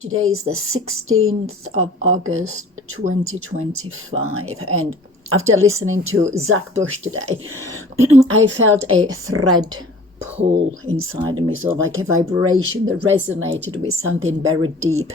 Today is the 16th of August 2025, and after listening to Zachbush today, I felt a thread pull inside me, sort of like a vibration that resonated with something very deep,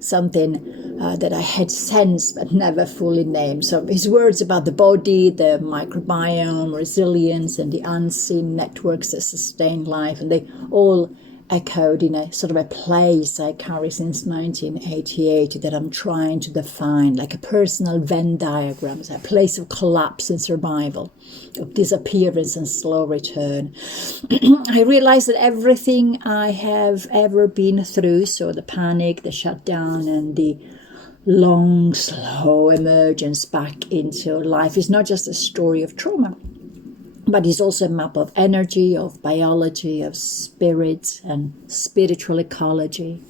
something that I had sensed but never fully named. So his words about the body, the microbiome, resilience, and the unseen networks that sustain life, and they all echoed in a sort of a place I carry since 1988 that I'm trying to define, like a personal Venn diagram, a place of collapse and survival, of disappearance and slow return. I realized that everything I have ever been through, so the panic, the shutdown, and the long, slow emergence back into life, is not just a story of trauma, but it's also a map of energy, of biology, of spirit and spiritual ecology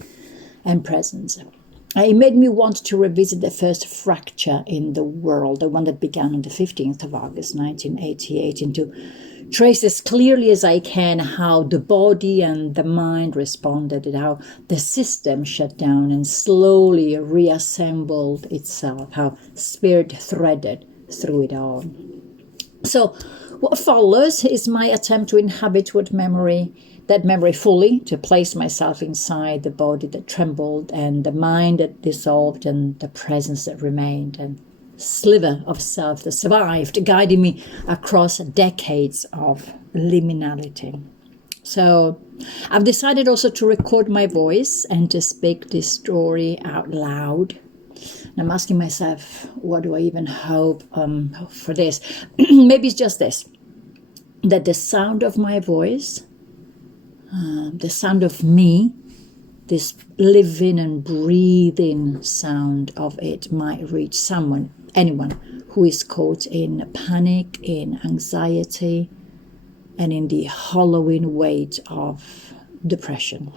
and presence. It made me want to revisit the first fracture in the world, the one that began on the 15th of August 1988, and to trace as clearly as I can how the body and the mind responded, and how the system shut down and slowly reassembled itself, how spirit threaded through it all. So what follows is my attempt to inhabit that memory fully, to place myself inside the body that trembled and the mind that dissolved and the presence that remained, and sliver of self that survived, guiding me across decades of liminality. So I've decided also to record my voice and to speak this story out loud. I'm asking myself, what do I even hope for this? Maybe it's just this, that the sound of my voice, the sound of me, this living and breathing sound of it might reach anyone who is caught in panic, in anxiety, and in the hollowing weight of depression.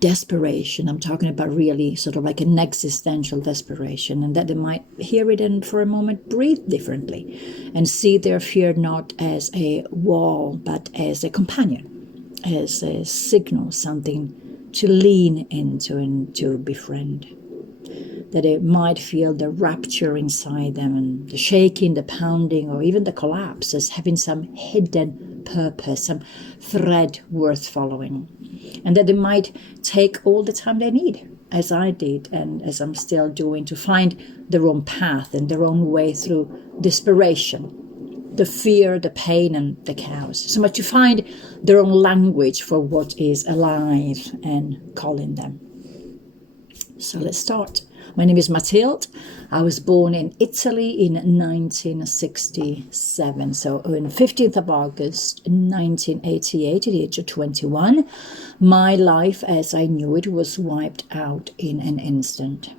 Desperation. I'm talking about really sort of like an existential desperation, and that they might hear it and for a moment breathe differently and see their fear not as a wall but as a companion, as a signal, something to lean into and to befriend. That they might feel the rapture inside them and the shaking, the pounding, or even the collapse as having some hidden purpose, some thread worth following. And that they might take all the time they need, as I did and as I'm still doing, to find their own path and their own way through desperation, the fear, the pain, and the chaos. So much to find their own language for what is alive and calling them. So let's start. My name is Mathilde. I was born in Italy in 1967. So on 15th of August 1988, at the age of 21, my life as I knew it was wiped out in an instant.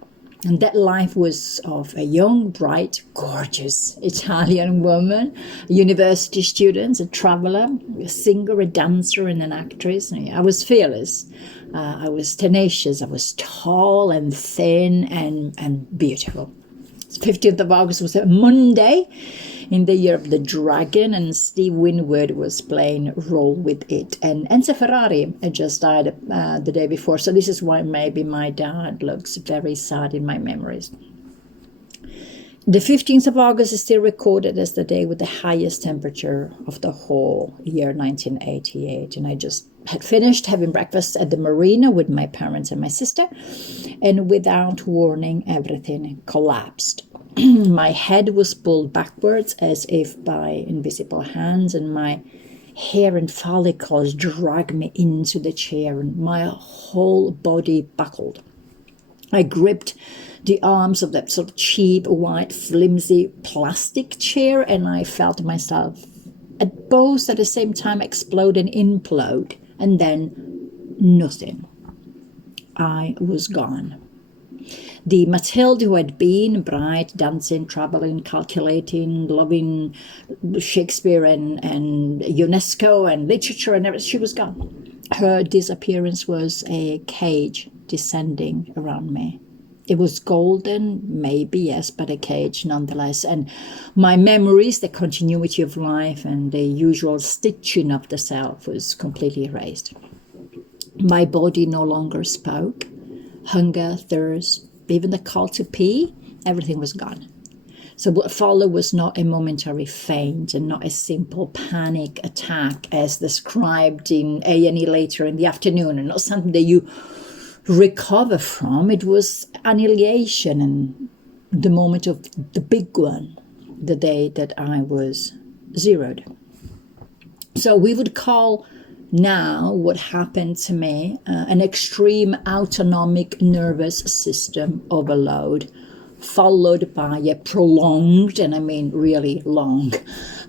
And that life was of a young, bright, gorgeous Italian woman, a university student, a traveler, a singer, a dancer, and an actress. I was fearless. I was tenacious. I was tall and thin and beautiful. 15th of August was a Monday in the year of the dragon, and Steve Winwood was playing role with it. And Enzo Ferrari had just died the day before, so this is why maybe my dad looks very sad in my memories. The 15th of August is still recorded as the day with the highest temperature of the whole year 1988, and I just had finished having breakfast at the marina with my parents and my sister, and without warning, everything collapsed. My head was pulled backwards as if by invisible hands, and my hair and follicles dragged me into the chair, and my whole body buckled. I gripped the arms of that sort of cheap, white, flimsy plastic chair, and I felt myself at both at the same time explode and implode, and then nothing. I was gone. The Mathilde who had been bright, dancing, traveling, calculating, loving Shakespeare and UNESCO and literature and everything, she was gone. Her disappearance was a cage descending around me. It was golden, maybe, yes, but a cage nonetheless. And my memories, the continuity of life and the usual stitching of the self was completely erased. My body no longer spoke. Hunger, thirst, even the call to pee, everything was gone. So what followed was not a momentary faint and not a simple panic attack as described in A&E later in the afternoon, and not something that you recover from. It was annihilation and the moment of the big one, the day that I was zeroed. So we would call now what happened to me an extreme autonomic nervous system overload, followed by a prolonged, and I mean really long,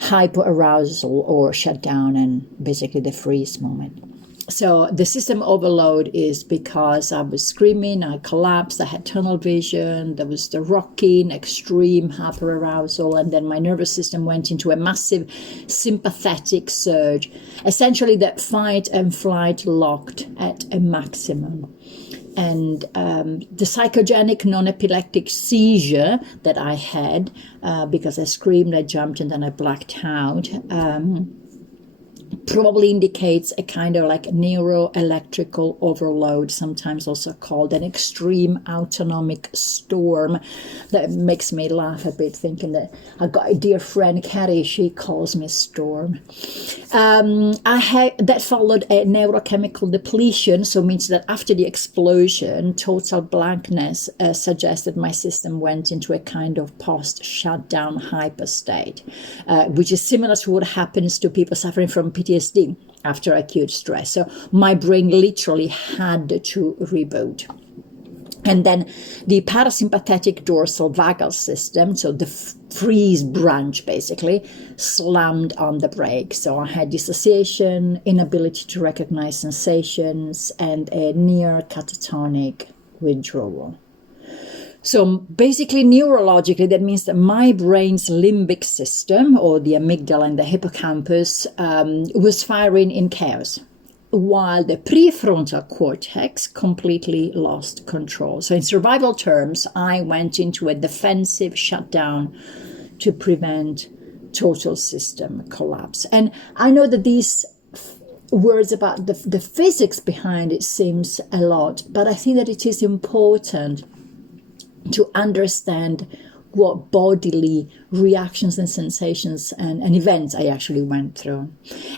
hyperarousal or shutdown, and basically the freeze moment. So the system overload is because I was screaming, I collapsed, I had tunnel vision, there was the rocking, extreme hyperarousal, and then my nervous system went into a massive sympathetic surge, essentially that fight and flight locked at a maximum. And the psychogenic non-epileptic seizure that I had, because I screamed, I jumped, and then I blacked out, probably indicates a kind of like neuroelectrical overload, sometimes also called an extreme autonomic storm. That makes me laugh a bit, thinking that I got a dear friend, Carrie, she calls me Storm. That followed a neurochemical depletion, so it means that after the explosion, total blankness suggested my system went into a kind of post-shutdown hyper state, which is similar to what happens to people suffering from PTSD after acute stress. So my brain literally had to reboot. And then the parasympathetic dorsal vagal system, so the freeze branch basically, slammed on the brake. So I had dissociation, inability to recognize sensations, and a near catatonic withdrawal. So basically, neurologically, that means that my brain's limbic system, or the amygdala and the hippocampus, was firing in chaos, while the prefrontal cortex completely lost control. So in survival terms, I went into a defensive shutdown to prevent total system collapse. And I know that these words about the physics behind it seems a lot, but I think that it is important to understand what bodily reactions and sensations and events I actually went through.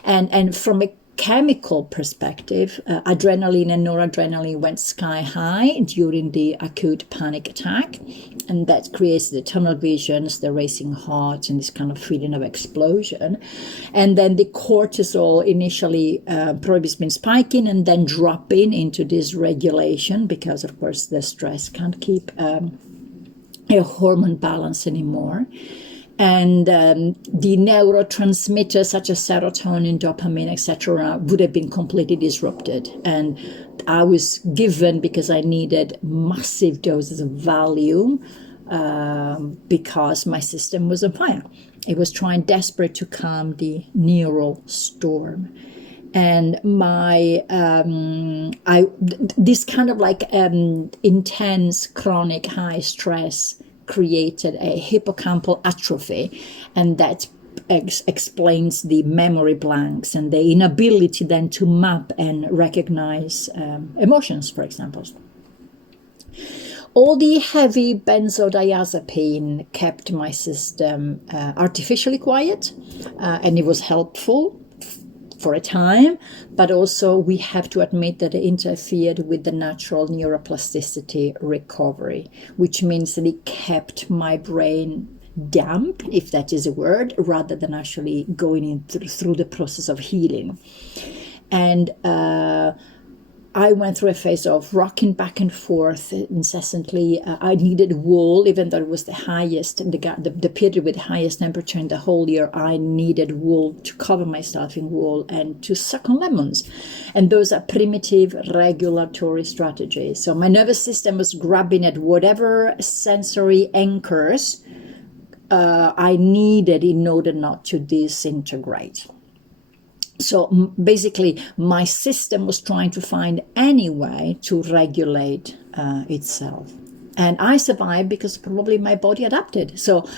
And from a chemical perspective, adrenaline and noradrenaline went sky high during the acute panic attack, and that creates the tunnel visions, the racing heart, and this kind of feeling of explosion. And then the cortisol initially probably has been spiking and then dropping into dysregulation, because of course the stress can't keep a hormone balance anymore. And the neurotransmitters such as serotonin, dopamine, etc. would have been completely disrupted. And I was given, because I needed massive doses of Valium, because my system was on fire. It was trying desperate to calm the neural storm. And this kind of like intense chronic high stress created a hippocampal atrophy, and that explains the memory blanks and the inability then to map and recognize emotions, for example. All the heavy benzodiazepine kept my system artificially quiet, and it was helpful for a time, but also we have to admit that it interfered with the natural neuroplasticity recovery, which means that it kept my brain damp, if that is a word, rather than actually going in through the process of healing. And I went through a phase of rocking back and forth incessantly. I needed wool, even though it was the highest, the period with the highest temperature in the whole year. I needed wool to cover myself in wool and to suck on lemons. And those are primitive regulatory strategies. So my nervous system was grabbing at whatever sensory anchors I needed in order not to disintegrate. So basically, my system was trying to find any way to regulate itself. And I survived because probably my body adapted. So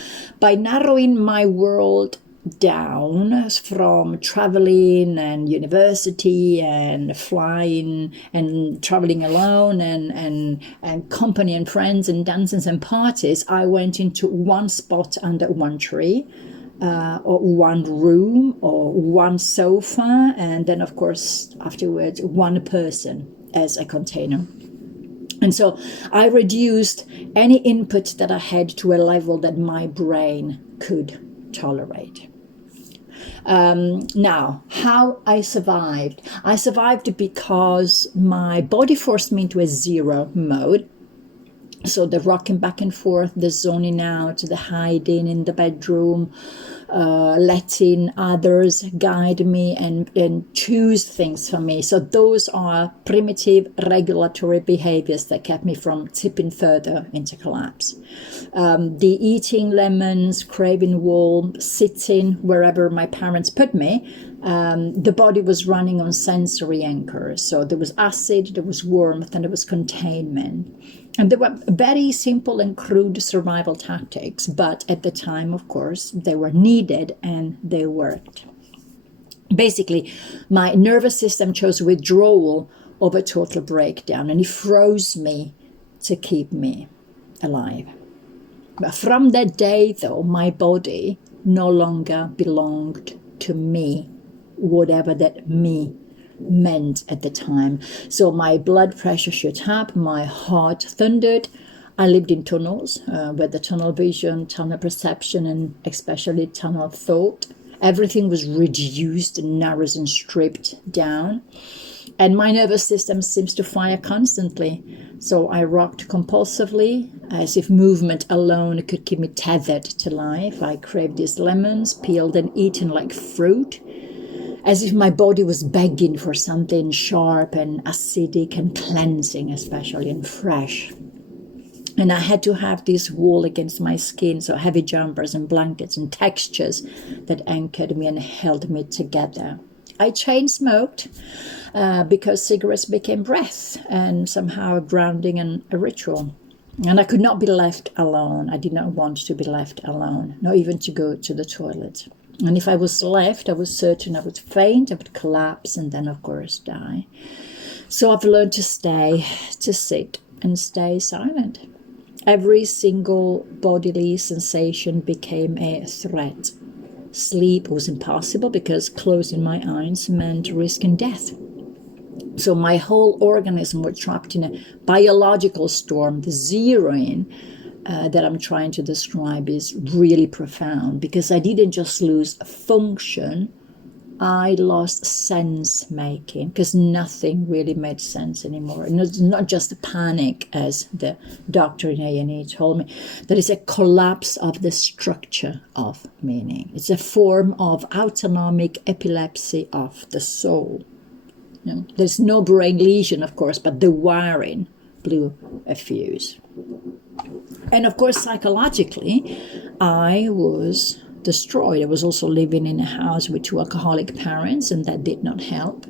by narrowing my world down from traveling and university and flying and traveling alone and company and friends and dances and parties. I went into one spot under one tree, or one room or one sofa, and then of course afterwards one person as a container. And so I reduced any input that I had to a level that my brain could tolerate. Now, how I survived. I survived because my body forced me into a zero mode. So the rocking back and forth, the zoning out, the hiding in the bedroom, letting others guide me and choose things for me. So those are primitive regulatory behaviors that kept me from tipping further into collapse. The eating lemons, craving warmth, sitting wherever my parents put me, the body was running on sensory anchors. So there was acid, there was warmth, and there was containment. And they were very simple and crude survival tactics, but at the time, of course, they were needed and they worked. Basically, my nervous system chose withdrawal over total breakdown, and it froze me to keep me alive. But from that day, though, my body no longer belonged to me, whatever that me meant at the time. So my blood pressure shot up, my heart thundered. I lived in tunnels with the tunnel vision, tunnel perception, and especially tunnel thought. Everything was reduced, narrowed, and stripped down. And my nervous system seems to fire constantly. So I rocked compulsively, as if movement alone could keep me tethered to life. I craved these lemons, peeled and eaten like fruit, as if my body was begging for something sharp and acidic and cleansing, especially, and fresh. And I had to have this wall against my skin, so heavy jumpers and blankets and textures that anchored me and held me together. I chain smoked because cigarettes became breath and somehow a grounding and a ritual. And I could not be left alone. I did not want to be left alone, not even to go to the toilet. And if I was left, I was certain I would faint, I would collapse, and then, of course, die. So I've learned to stay, to sit, and stay silent. Every single bodily sensation became a threat. Sleep was impossible because closing my eyes meant risking death. So my whole organism was trapped in a biological storm. The zeroing that I'm trying to describe is really profound, because I didn't just lose function, I lost sense making, because nothing really made sense anymore. And it's not just a panic, as the doctor in A&E told me, that is a collapse of the structure of meaning. It's a form of autonomic epilepsy of the soul. You know, there's no brain lesion, of course, but the wiring blew a fuse. And of course, psychologically, I was destroyed. I was also living in a house with 2 alcoholic parents, and that did not help.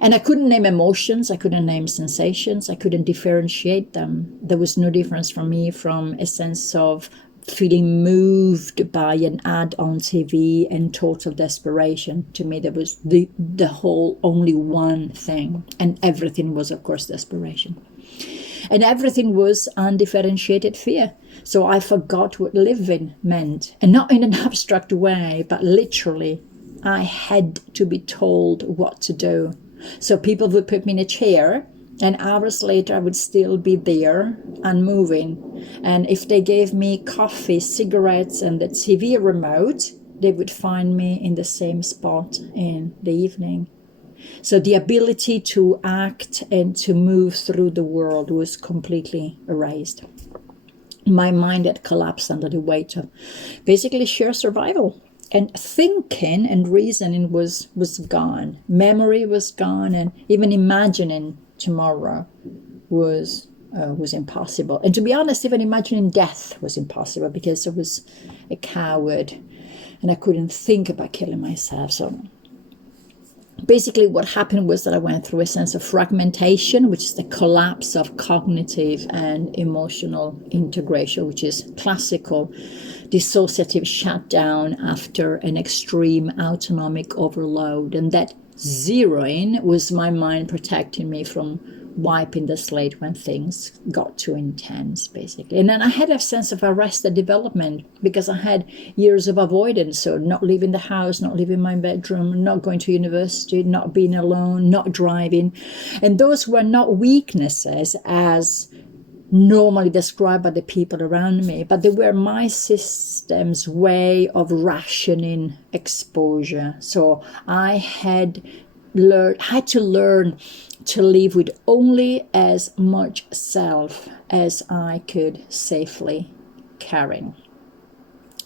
And I couldn't name emotions, I couldn't name sensations, I couldn't differentiate them. There was no difference for me from a sense of feeling moved by an ad on TV and total desperation. To me, there was the whole only one thing, and everything was, of course, desperation. And everything was undifferentiated fear. So I forgot what living meant. And not in an abstract way, but literally, I had to be told what to do. So people would put me in a chair, and hours later I would still be there, unmoving. And if they gave me coffee, cigarettes, and the TV remote, they would find me in the same spot in the evening. So the ability to act and to move through the world was completely erased. My mind had collapsed under the weight of basically sheer survival. And thinking and reasoning was gone. Memory was gone, and even imagining tomorrow was impossible. And to be honest, even imagining death was impossible, because I was a coward and I couldn't think about killing myself. So basically what happened was that I went through a sense of fragmentation, which is the collapse of cognitive and emotional integration, which is classical dissociative shutdown after an extreme autonomic overload. And that zeroing was my mind protecting me from wiping the slate when things got too intense, basically. And then I had a sense of arrested development because I had years of avoidance. So not leaving the house, not leaving my bedroom, not going to university, not being alone, not driving. And those were not weaknesses as normally described by the people around me, but they were my system's way of rationing exposure. So I had to learn to live with only as much self as I could safely carry.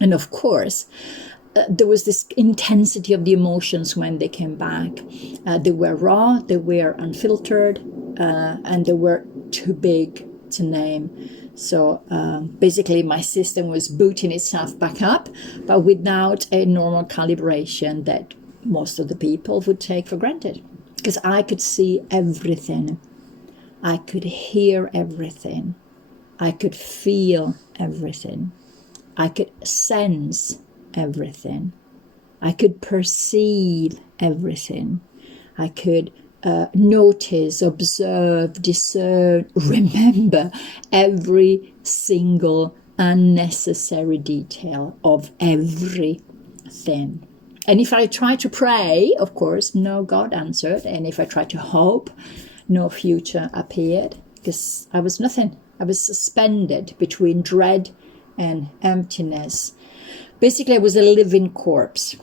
And of course, there was this intensity of the emotions when they came back. They were raw, they were unfiltered, and they were too big to name. So basically my system was booting itself back up, but without a normal calibration that most of the people would take for granted. Because I could see everything. I could hear everything. I could feel everything. I could sense everything. I could perceive everything. I could notice, observe, discern, remember every single unnecessary detail of everything. And if I tried to pray, of course, no God answered. And if I tried to hope, no future appeared, because I was nothing. I was suspended between dread and emptiness. Basically, I was a living corpse.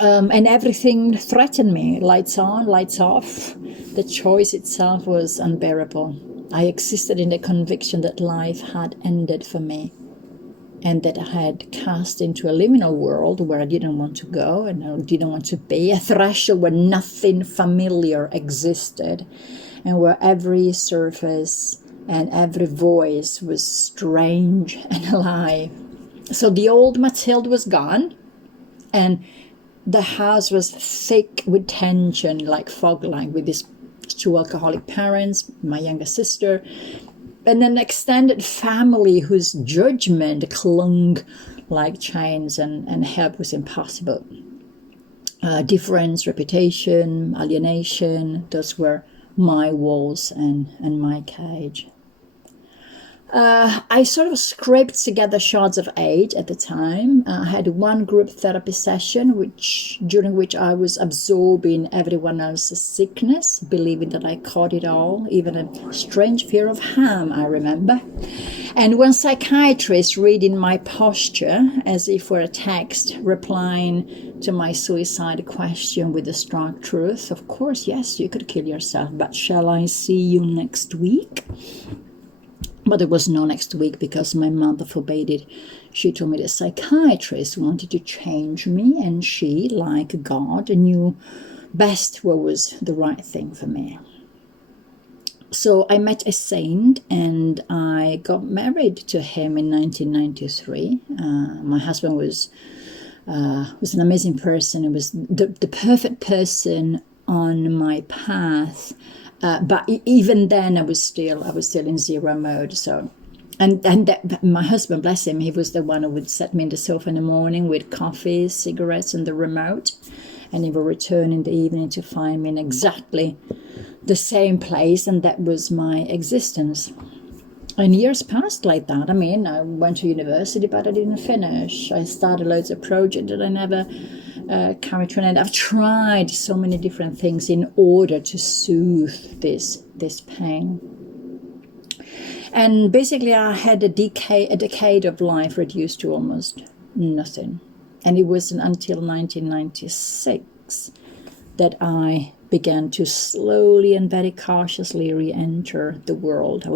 And everything threatened me. Lights on, lights off. The choice itself was unbearable. I existed in the conviction that life had ended for me, and that I had cast into a liminal world where I didn't want to go and I didn't want to be, a threshold where nothing familiar existed, and where every surface and every voice was strange and alive. So the old Mathilde was gone, and the house was thick with tension, like fog line, with these two alcoholic parents, my younger sister, and an extended family whose judgment clung like chains, and help was impossible. Difference, reputation, alienation, those were my walls and my cage. I sort of scraped together shards of 8 at the time. I had one group therapy session during which I was absorbing everyone else's sickness, believing that I caught it all, even a strange fear of harm, I remember. And one psychiatrist reading my posture as if for a text, replying to my suicide question with the stark truth, of course, yes, you could kill yourself, but shall I see you next week? But there was no next week because my mother forbade it. She told me the psychiatrist wanted to change me, and she, like God, knew best what was the right thing for me. So I met a saint and I got married to him in 1993. My husband was an amazing person. He was the perfect person on my path. But even then, I was still in zero mode. So, and my husband, bless him, he was the one who would set me in the sofa in the morning with coffee, cigarettes, and the remote, and he would return in the evening to find me in exactly the same place, and that was my existence. And years passed like that. I mean, I went to university, but I didn't finish. I started loads of projects that I never carried to an end. I've tried so many different things in order to soothe this pain. And basically, I had a decade of life reduced to almost nothing. And it wasn't until 1996 that I began to slowly and very cautiously re-enter the world.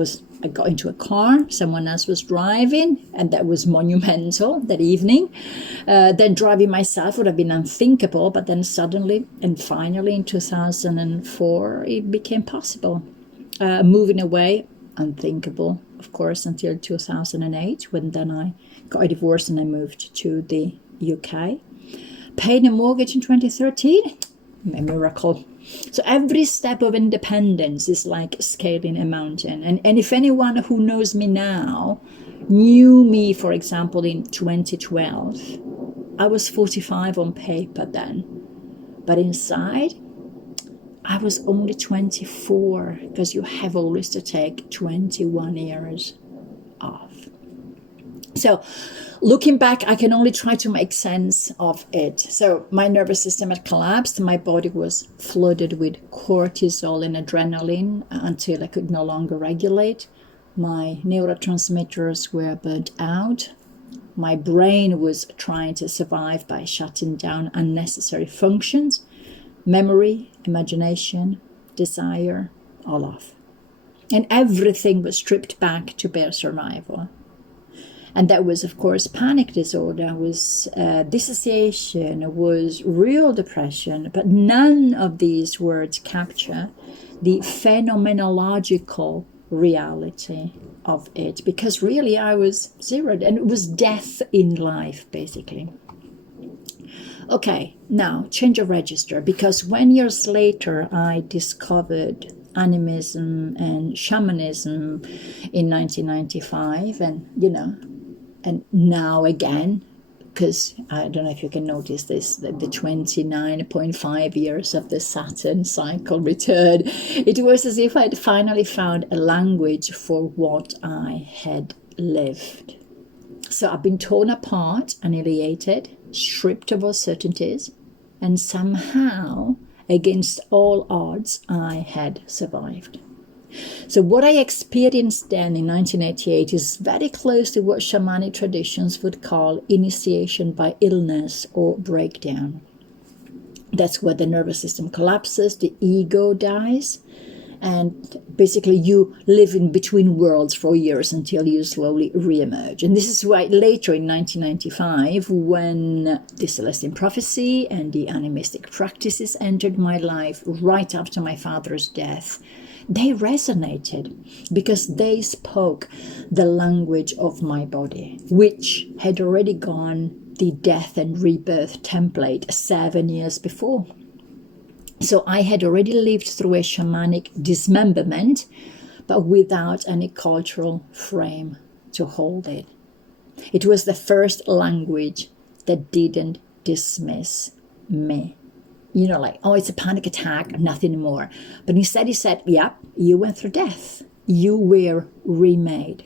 I got into a car, someone else was driving, and that was monumental that evening. Then driving myself would have been unthinkable, but then suddenly and finally in 2004, it became possible. Moving away, unthinkable, of course, until 2008, when then I got a divorce and I moved to the UK. Paid a mortgage in 2013, a miracle. So every step of independence is like scaling a mountain. And if anyone who knows me now knew me, for example, in 2012, I was 45 on paper then, but inside I was only 24, because you have always to take 21 years off. So looking back, I can only try to make sense of it. So my nervous system had collapsed. My body was flooded with cortisol and adrenaline until I could no longer regulate. My neurotransmitters were burnt out. My brain was trying to survive by shutting down unnecessary functions. Memory, imagination, desire, all off. And everything was stripped back to bare survival. And that was, of course, panic disorder, was dissociation, was real depression. But none of these words capture the phenomenological reality of it, because really I was zeroed, and it was death in life, basically. Okay, now change of register, because when years later I discovered animism and shamanism in 1995, and and now again, because I don't know if you can notice this, the 29.5 years of the Saturn cycle return, it was as if I'd finally found a language for what I had lived. So I've been torn apart, annihilated, stripped of all certainties, and somehow, against all odds, I had survived. So what I experienced then in 1988 is very close to what shamanic traditions would call initiation by illness or breakdown. That's where the nervous system collapses, the ego dies, and basically you live in between worlds for years until you slowly re-emerge. And this is why later in 1995, when the Celestine prophecy and the animistic practices entered my life right after my father's death, they resonated because they spoke the language of my body, which had already gone the death and rebirth template 7 years before. So I had already lived through a shamanic dismemberment, but without any cultural frame to hold it. It was the first language that didn't dismiss me. Like, oh, it's a panic attack, nothing more. But instead he said, yep, you went through death. You were remade.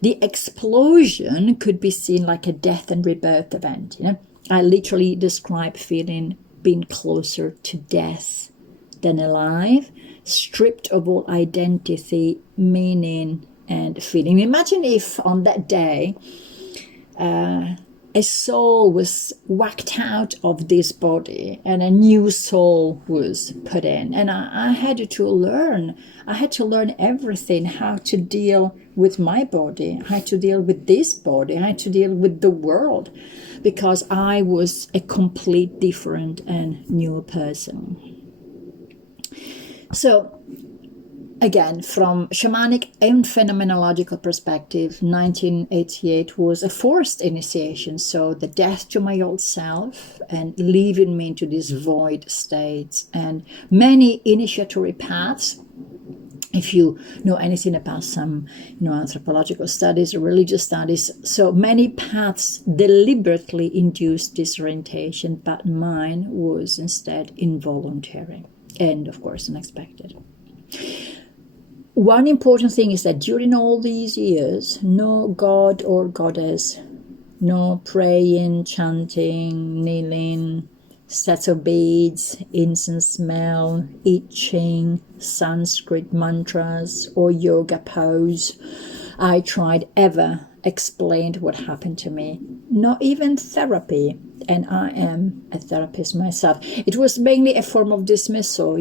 The explosion could be seen like a death and rebirth event. I literally describe feeling being closer to death than alive, stripped of all identity, meaning, and feeling. Imagine if on that day, a soul was whacked out of this body and a new soul was put in. And I had to learn. I had to learn everything, how to deal with my body, how to deal with this body, how to deal with the world, because I was a complete different and new person. So, again, from shamanic and phenomenological perspective, 1988 was a forced initiation. So the death to my old self and leaving me into these void states, and many initiatory paths. If you know anything about some anthropological studies or religious studies, so many paths deliberately induced disorientation, but mine was instead involuntary and, of course, unexpected. One important thing is that during all these years, no god or goddess, no praying, chanting, kneeling, sets of beads, incense smell, itching, Sanskrit mantras, or yoga pose I tried ever explained what happened to me. Not even therapy, and I am a therapist myself. It was mainly a form of dismissal.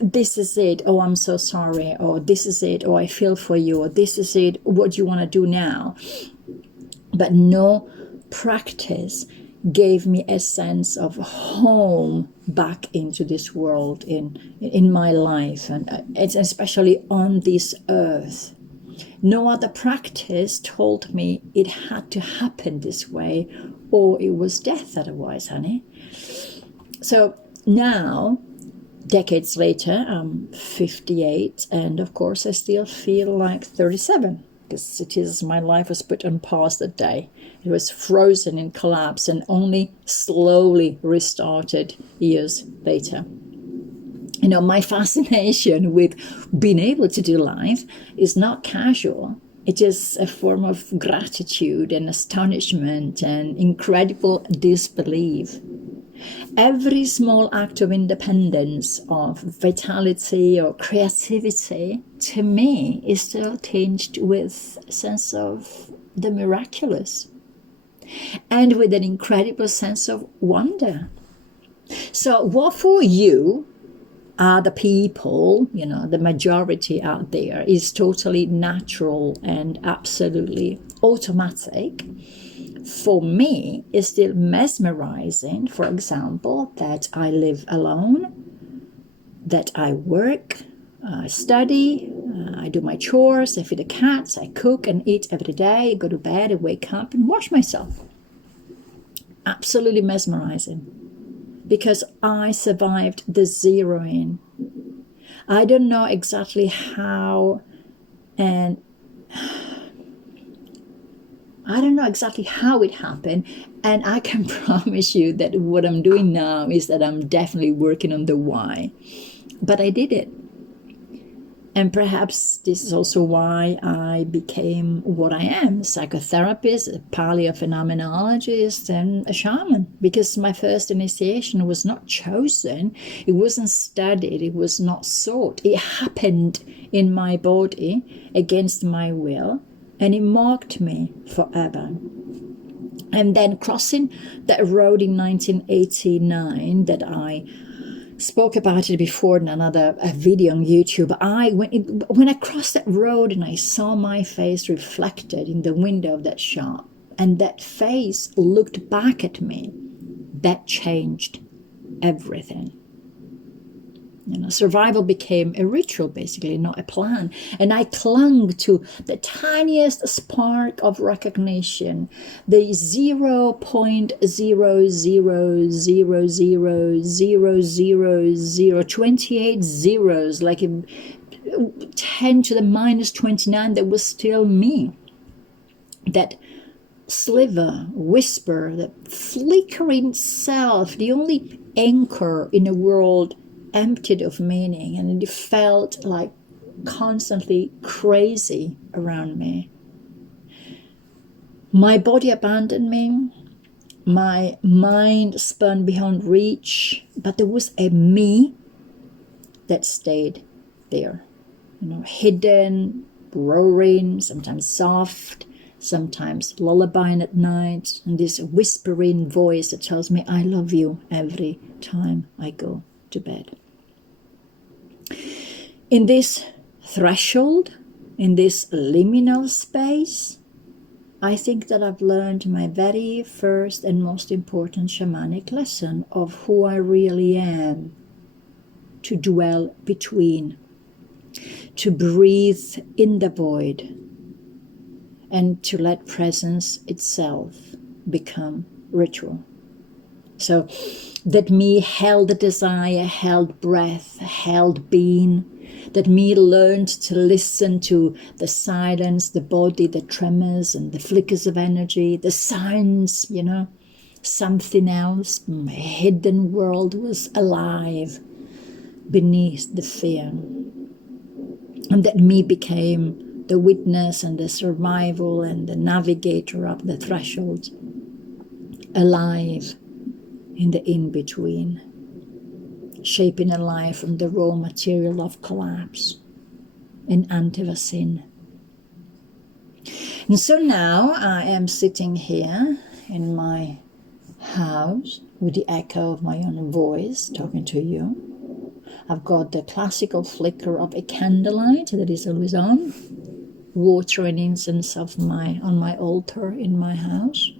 This is it. Oh, I'm so sorry. Or this is it. Oh, I feel for you. Or this is it. What do you want to do now? But no practice gave me a sense of home back into this world, in my life, and it's especially on this earth. No other practice told me it had to happen this way, or it was death otherwise, honey. So now, decades later, I'm 58, and of course I still feel like 37. because my life was put on pause that day. It was frozen in collapse and only slowly restarted years later. You know, my fascination with being able to do life is not casual. It is a form of gratitude and astonishment and incredible disbelief. Every small act of independence, of vitality or creativity, to me, is still tinged with a sense of the miraculous and with an incredible sense of wonder. So what for you, the people, you know, the majority out there, is totally natural and absolutely automatic, for me is still mesmerizing. For example, that I live alone, that I work, I study, I do my chores, I feed the cats, I cook and eat every day, I go to bed, I wake up and wash myself. Absolutely mesmerizing. Because I survived the zeroing. I don't know exactly how, and I don't know exactly how it happened. And I can promise you that what I'm doing now is that I'm definitely working on the why. But I did it. And perhaps this is also why I became what I am, a psychotherapist, a paleophenomenologist, and a shaman. Because my first initiation was not chosen, it wasn't studied, it was not sought. It happened in my body against my will, and it marked me forever. And then crossing that road in 1989 that I spoke about it before in another video on YouTube. When I crossed that road and I saw my face reflected in the window of that shop, and that face looked back at me, that changed everything. You know, survival became a ritual, basically, not a plan. And I clung to the tiniest spark of recognition, the 0.000000000, 28 zeros, like 10 to the minus 29, that was still me. That sliver, whisper, the flickering self, the only anchor in a world emptied of meaning, and it felt like constantly crazy around me. My body abandoned me, my mind spun beyond reach, but there was a me that stayed there, you know, hidden, roaring, sometimes soft, sometimes lullabying at night, and this whispering voice that tells me I love you every time I go to bed. In this threshold, in this liminal space, I think that I've learned my very first and most important shamanic lesson of who I really am, to dwell between, to breathe in the void, and to let presence itself become ritual. So that me held desire, held breath, held being, that me learned to listen to the silence, the body, the tremors and the flickers of energy, the signs, you know, something else, a hidden world was alive beneath the fear. And that me became the witness and the survival and the navigator up the threshold, alive in the in-between, shaping a life from the raw material of collapse and antivacin. And so now I am sitting here in my house with the echo of my own voice talking to you. I've got the classical flicker of a candlelight that is always on, water and incense on my altar in my house.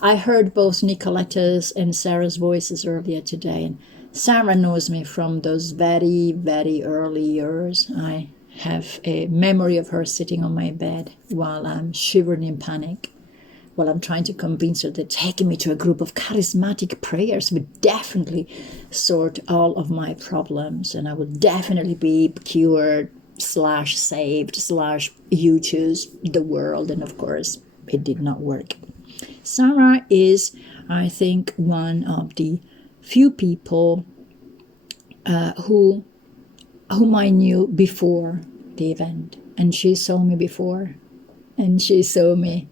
I heard both Nicoletta's and Sarah's voices earlier today, and Sarah knows me from those very, very early years. I have a memory of her sitting on my bed while I'm shivering in panic, while I'm trying to convince her that taking me to a group of charismatic prayers would definitely sort all of my problems and I would definitely be cured saved / you choose the world. And of course, it did not work. Sarah is, I think, one of the few people whom I knew before the event. And she saw me before, and she saw me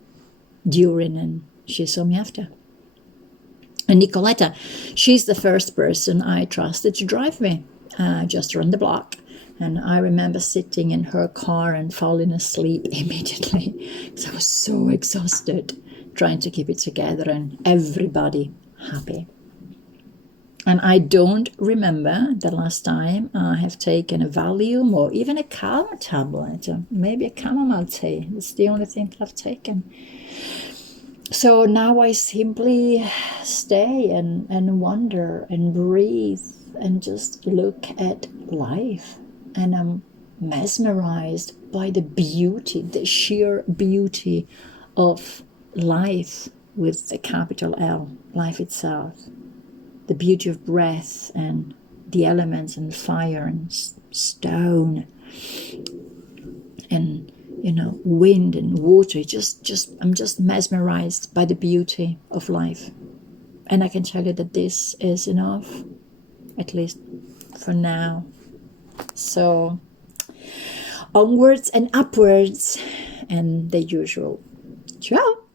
during, and she saw me after. And Nicoletta, she's the first person I trusted to drive me just around the block. And I remember sitting in her car and falling asleep immediately because I was so exhausted trying to keep it together and everybody happy. And I don't remember the last time I have taken a Valium or even a calm tablet, or maybe a chamomile tea. It's the only thing that I've taken. So now I simply stay and wonder and breathe and just look at life. And I'm mesmerized by the beauty, the sheer beauty of life with a capital L, life itself. The beauty of breath and the elements and fire and stone and, wind and water. I'm just mesmerized by the beauty of life. And I can tell you that this is enough, at least for now. So onwards and upwards, and the usual. Ciao.